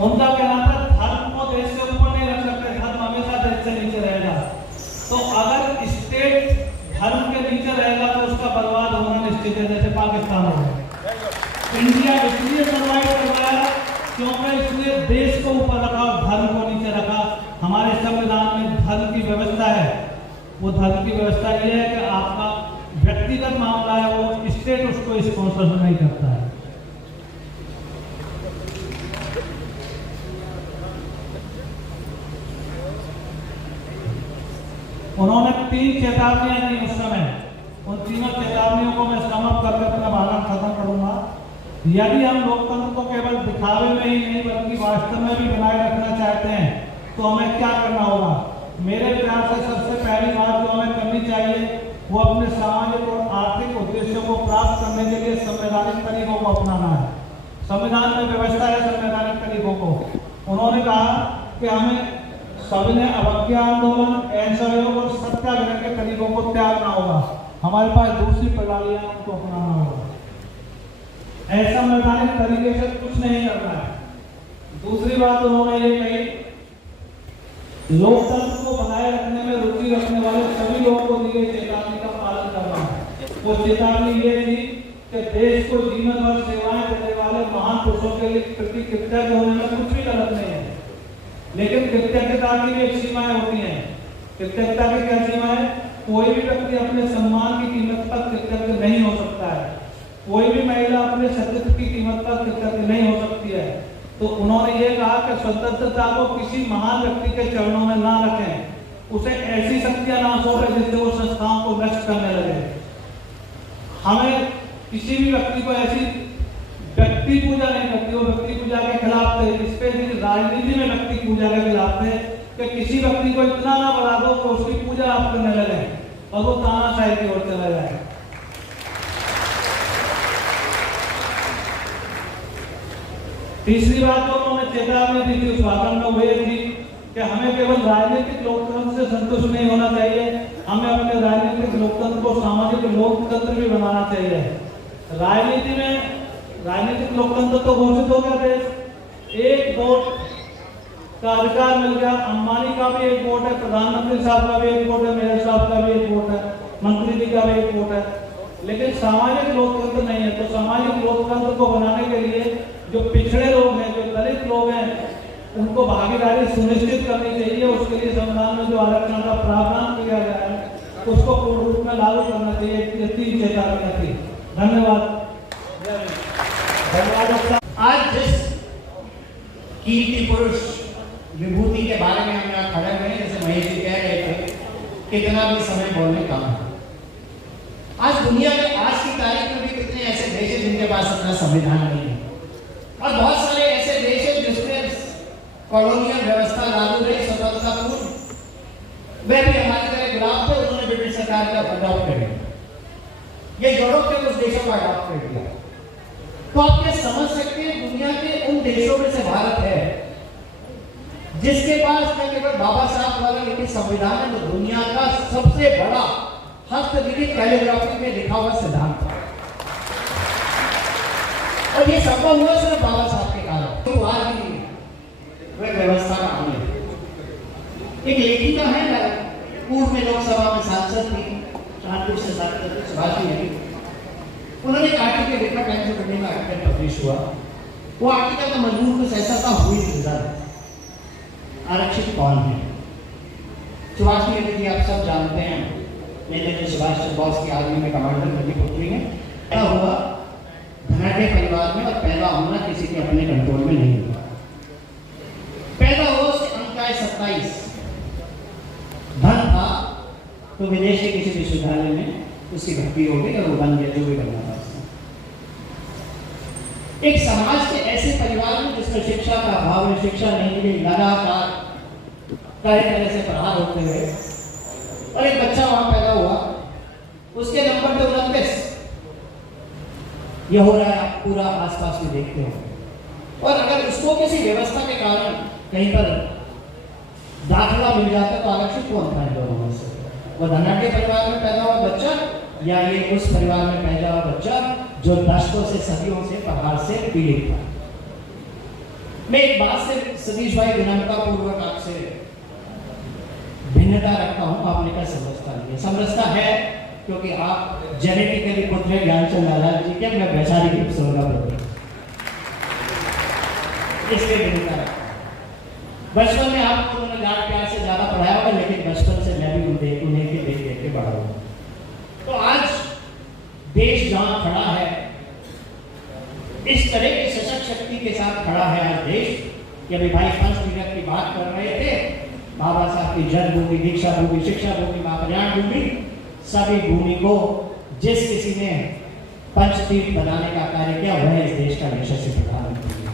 उनका कहना था, धर्म को देश से ऊपर नहीं रख सकते, धर्म हमेशा देश से नीचे रहेगा। तो अगर स्टेट धर्म के नीचे रहेगा तो उसका बर्बाद होना निश्चित है, जैसे पाकिस्तान हो गया। इंडिया इसलिए सर्वाइव कर रहा है क्योंकि इसने देश को ऊपर रखा और धर्म को नीचे रखा। हमारे संविधान में धर्म की व्यवस्था है, वो धर्म की व्यवस्था ये है कि आपका व्यक्तिगत मामला है, वो स्टेट उसको स्पॉन्सर नहीं करता है। उन्होंने 3 चेतावनियां दी उस समय, उन तीनों चेतावनियों को मैं समाप्त करके अपना भाषण खत्म करूंगा। यदि हम लोकतंत्र को केवल दिखावे में ही नहीं बल्कि वास्तव में भी बनाए रखना चाहते हैं तो हमें क्या करना होगा? मेरे विचार से सबसे पहली बात जो हमें करनी चाहिए वो अपने सामाजिक और आर्थिक उद्देश्यों को प्राप्त करने के लिए संवैधानिक तरीकों को अपनाना है। संविधान में व्यवस्था है संवैधानिक तरीकों को। उन्होंने कहा कि हमें सविनय अवज्ञा आंदोलन, असहयोग और सत्याग्रह के तरीकों को त्यागना होगा। हमारे पास दूसरी प्रणालियां उनको अपनाना होगा। ऐसा संवैधानिक तरीके से कुछ नहीं करना है। दूसरी बात उन्होंने ये कही, लोकतंत्र को बनाए रखने में रुचि रखने वाले सभी लोगों को दी गई चेतावनी का पालन करना है। वो चेतावनी ये थी कि देश को जीवन भर सेवाएं देने वाले महान पुरुषों के लिए प्रति कृतज्ञ होने में कुछ भी गलत नहीं है, लेकिन कृतज्ञता की भी एक सीमाएं होती हैं। कृतज्ञता की क्या सीमा है? कोई भी व्यक्ति अपने सम्मान की कीमत पर कृतज्ञ नहीं हो सकता है, कोई भी महिला अपने सतीत्व की कीमत पर कृतज्ञ नहीं हो सकती है। तो उन्होंने ये कहा कि स्वतंत्रता को किसी महान व्यक्ति के चरणों में ना रखें, उसे ऐसी शक्तियां ना सौंपें जिससे वो संस्थाओं को नष्ट करने लगे। हमें किसी भी व्यक्ति को ऐसी व्यक्ति पूजा नहीं करती, वो व्यक्ति पूजा के खिलाफ थे, स्पेशली राजनीति में व्यक्ति पूजा के खिलाफ थे कि किसी व्यक्ति को इतना ना बढ़ा दो कि उसकी पूजा आप करने लगे और वो तानाशाही की ओर चला जाए। तीसरी बात जो उन्होंने चेतावनी दी थी उस भाषण में वो ये थी कि हमें केवल राजनीतिक लोकतंत्र से संतुष्ट नहीं होना चाहिए, हमें अपने राजनीतिक लोकतंत्र को सामाजिक लोकतंत्र भी बनाना चाहिए। राजनीति में राजनीतिक लोकतंत्र तो घोषित हो गया देश, एक वोट का अधिकार मिल गया। अंबानी का भी एक वोट है, प्रधानमंत्री साहब का भी एक वोट है, मेयर साहब का भी एक वोट है, मंत्री जी का भी एक वोट है, लेकिन सामाजिक लोकतंत्र नहीं है। तो सामाजिक लोकतंत्र को बनाने के लिए जो पिछड़े लोग हैं, जो दलित लोग हैं, उनको भागीदारी सुनिश्चित करनी चाहिए। उसके लिए संविधान में जो आरक्षण का प्रावधान किया गया है उसको पूर्ण रूप में लागू करना चाहिए। ये 3 चेतावनियां थी। धन्यवाद। धन्यवाद। आज जिस कीर्ति पुरुष विभूति के बारे में हम यहाँ खड़े हुए हैं, जैसे महेश जी कह रहे थे, कितना भी समय बोलने का है। आज दुनिया में आज की तारीख में भी कितने ऐसे देश हैं जिनके पास अपना संविधान नहीं है, और बहुत सारे ऐसे देश हैं जिसमें कॉलोनियल व्यवस्था लागू रही स्वतंत्रता पूर्व, वे भी हमारी तरह गुलाम थे, उन्होंने ब्रिटिश सरकार का अडॉप्ट कर लिया। ये यूरोप के उस देशों को अडॉप्ट कर दिया। तो आप ये समझ सकते हैं दुनिया के उन देशों में से भारत है जिसके पास न केवल बाबा साहब द्वारा लिखित संविधान है, तो दुनिया का सबसे बड़ा हस्तलिखित कैलिग्राफी में लिखा हुआ सिद्धांत था। और ये संभव हुआ सिर्फ बाबा साहब के कारण। तो आज भी वह व्यवस्था का अमल। एक लेखिका है, पूर्व में लोकसभा में सांसद थी, कानपुर से सांसद थी, सुभाषी देवी। उन्होंने एक आर्टिकल लिखा, टाइम्स ऑफ इंडिया में आर्टिकल पब्लिश हुआ। वो आर्टिकल का मजमून कुछ ऐसा था, हुई गुजर आरक्षित कौन है। सुभाषी देवी जी आप सब जानते हैं, नेताजी सुभाष चंद्र बोस की आर्मी में कमांडर बनी पुत्री है। पैदा हुआ धनाढ्य परिवार में, और पैदा होना किसी के अपने कंट्रोल में नहीं हुआ। पैदा हुआ, उसके अंक आए 27। धन था तो विदेश के किसी विश्वविद्यालय में उसकी भर्ती हो गई और वो बन गया जो भी बनना था। एक समाज के ऐसे परिवार में जिसमें शिक्षा का अभाव है, शिक्षा नहीं मिली, लगातार तरह तरह से प्रहार होते हुए, और एक बच्चा वहां पैदा हुआ, उसके नंबर थे 29। यह हो रहा है, आप पूरा आसपास में देखते हो। और अगर उसको किसी व्यवस्था के कारण कहीं पर दाखिला मिल जाता तो आरक्षित कौन था इन दोनों में से? वो धनाढ्य परिवार में पैदा हुआ बच्चा, या ये उस परिवार में पैदा हुआ बच्चा जो दशकों से सदियों से प्रहार से पीड़ित था। मैं एक बात से सतीश भाई विनम्रता पूर्वक आपसे भिन्नता रखता हूं, आपने क्या समझता नहीं है। समझता है क्योंकि आप जेनेटिकली पुत्र ज्ञानचंद लाल जी के, मैं वैचारिक रूप से उनका पुत्र, इसलिए भिन्नता रखता हूं। बचपन में आपको उन्होंने लाड प्यार से ज्यादा पढ़ाया होगा, लेकिन बचपन से मैं भी उन्हें देख के बड़ा हुआ। तो आज देश जहां खड़ा है, इस तरह की सशक्त शक्ति के साथ खड़ा है आज देश, कि अभी भाई पंचतीर्थ की बात कर रहे थे, बाबा साहब की जन्मभूमि, दीक्षा भूमि, शिक्षा भूमि, महाकल्याण भूमि, सभी भूमि को जिस किसी ने पंचतीर्थ बनाने का कार्य किया वह इस देश का यशस्वी प्रधानमंत्री है।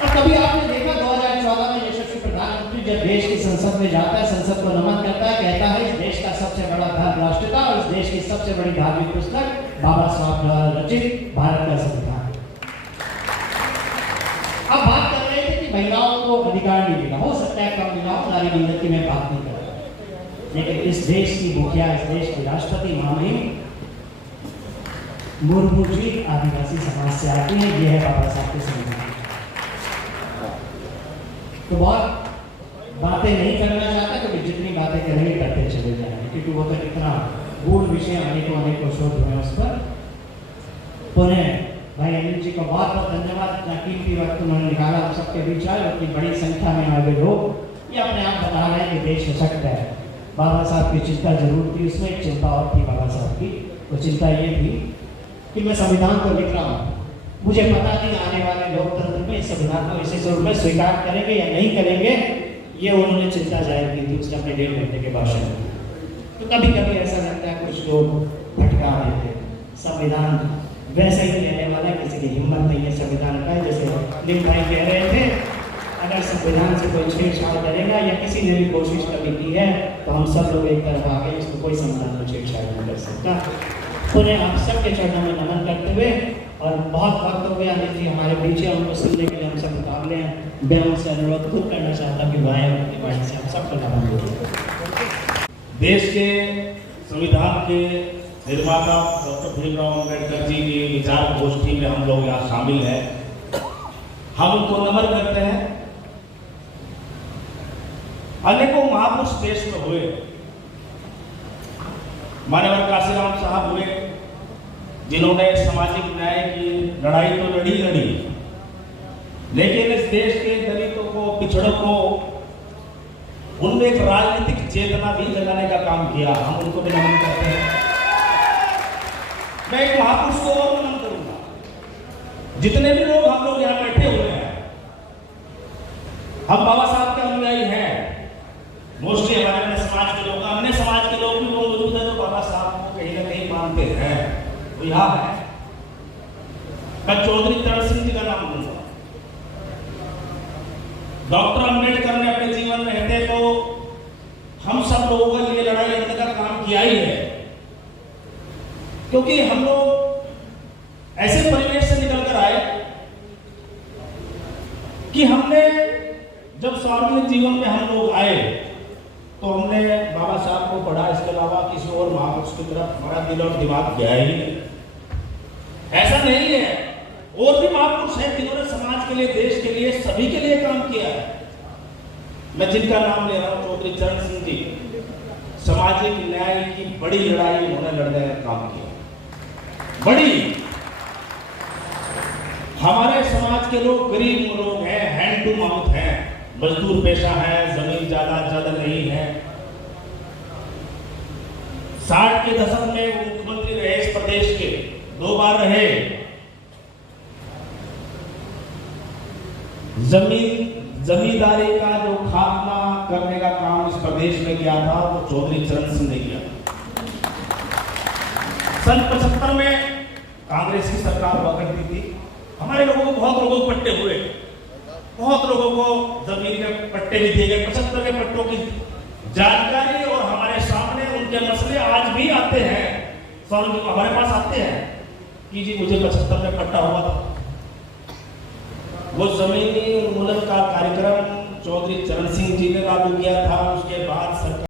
और कभी आपने देखा 2014 में यशस्वी प्रधानमंत्री जब देश की संसद में जाता है, संसद को नमन करता है, कहता है इस देश का सबसे बड़ा धर्म राष्ट्रता और इस देश की सबसे बड़ी धार्मिक पुस्तक बाबा साहब द्वारा रचित भारत का संविधान। अब बात कर रहे थे कि महिलाओं को अधिकार नहीं मिला, हो सकता है कम मिला हो, नारी मंदिर की मैं बात नहीं कर रहा, लेकिन इस देश की मुखिया, इस देश की राष्ट्रपति महामहिम मुर्मू जी आदिवासी समाज से आती है। यह है बाबा साहब के संविधान। तो बहुत बातें नहीं करना चाहता, क्योंकि जितनी बातें करेंगे करते चले जाएंगे, क्योंकि वो तो इतना गूढ़ विषय अनेकों शोध हुए उस पर। पुनः भाई अनिल जी को बहुत बहुत धन्यवाद, इतना कीमती वक्त उन्होंने निकाला हम सबके बीच आए, और इतनी बड़ी संख्या में आगे लोग ये अपने आप बता रहे हैं कि देश सशक्त है। बाबा साहब की चिंता जरूर थी, उसमें एक चिंता और थी बाबा साहब की, वो चिंता ये थी कि मैं संविधान को लिख रहा हूँ, मुझे पता नहीं आने वाले लोकतंत्र में इस संविधान को इसी स्वरूप में स्वीकार करेंगे या नहीं करेंगे। ये उन्होंने चिंता जाहिर की थी उसने अपने 1.5 घंटे के भाषण में। तो कभी कभी ऐसा लगता है कुछ लोग भटका रहे थे, संविधान वैसे ही रहने वाला, किसी की हिम्मत नहीं है संविधान का। जैसे लिंग भाई कह रहे थे, अगर संविधान से कोई छेड़छाड़ करेगा या किसी ने भी कोशिश कभी की है तो हम सब लोग एक तरफ आके इसको कोई संविधान में छेड़छाड़ नहीं कर सकता। उन्हें आप सबके चरणों में नमन करते हुए, और बहुत वक्त हो गया अनिल जी हमारे पीछे, उनको सुनने के लिए हम सब मुकाबले हैं। मैं उनसे अनुरोध खुद करना चाहता कि भाई अपनी वाणी से हम सबको नमन करें। देश के संविधान के निर्माता डॉक्टर भीमराव अम्बेडकर जी की विचार गोष्ठी में हम लोग यहाँ शामिल हैं। हम उनको नमन करते हैं अनेकों महापुरुष देश में हुए, मान्यवर काशीराम साहब हुए, जिन्होंने सामाजिक न्याय की लड़ाई तो लड़ी, लेकिन इस देश के दलितों को, पिछड़ों को, उनमें एक राजनीतिक चेतना भी जगाने का काम किया। हम उनको भी नमन करते हैं। मैं एक महापुरुष को और नमन करूंगा। जितने भी लोग हम लोग यहाँ बैठे हुए हैं, हम बाबा साहब के अनुयायी हैं। मोस्टली हमारे अन्य समाज के लोग, अन्य समाज के लोग भी वो मौजूद है जो बाबा साहब को कहीं ना कहीं मानते हैं। वो यहाँ है। मैं चौधरी चरण सिंह जी का नाम लूंगा। डॉक्टर अंबेडकर ने अपने जीवन में रहते तो हम सब लोगों के लिए लड़ाई लड़ने का काम किया ही है, क्योंकि हम लोग ऐसे परिवेश से निकल कर आए कि हमने जब सार्वजनिक जीवन में हम लोग आए तो हमने बाबा साहब को पढ़ा, इसके अलावा किसी और महापुरुष की तरफ हमारा दिल और दिमाग गया ही नहीं। ऐसा नहीं है, और भी महापुरुष हैं जिन्होंने समाज के लिए, देश के लिए, सभी के लिए काम किया है। मैं जिनका नाम ले रहा हूं, चौधरी चरण सिंह जी, सामाजिक न्याय की बड़ी लड़ाई उन्होंने लड़ने का काम किया। बड़ी, हमारे समाज के लोग गरीब लोग हैं, हैंड टू माउथ हैं, मजदूर पेशा है, जमीन ज्यादा नहीं है। 60 के दशक में वो मुख्यमंत्री रहे इस प्रदेश के, 2 बार रहे। जमींदारी का जो खात्मा करने का काम इस प्रदेश में किया था वो चौधरी चरण सिंह ने किया। सन 75 में कांग्रेस की सरकार हुआ करती थी। हमारे लोगों को, बहुत लोगों को पट्टे हुए, बहुत लोगों को जमीन के पट्टे भी दिए गए। 75 के पट्टों की जानकारी और हमारे सामने उनके मसले आज भी आते हैं, हमारे पास आते हैं कि जी मुझे 75 में पट्टा हुआ था। वो जमीनी उन्मूलन का कार्यक्रम चौधरी चरण सिंह जी ने लागू किया था। उसके बाद सरकार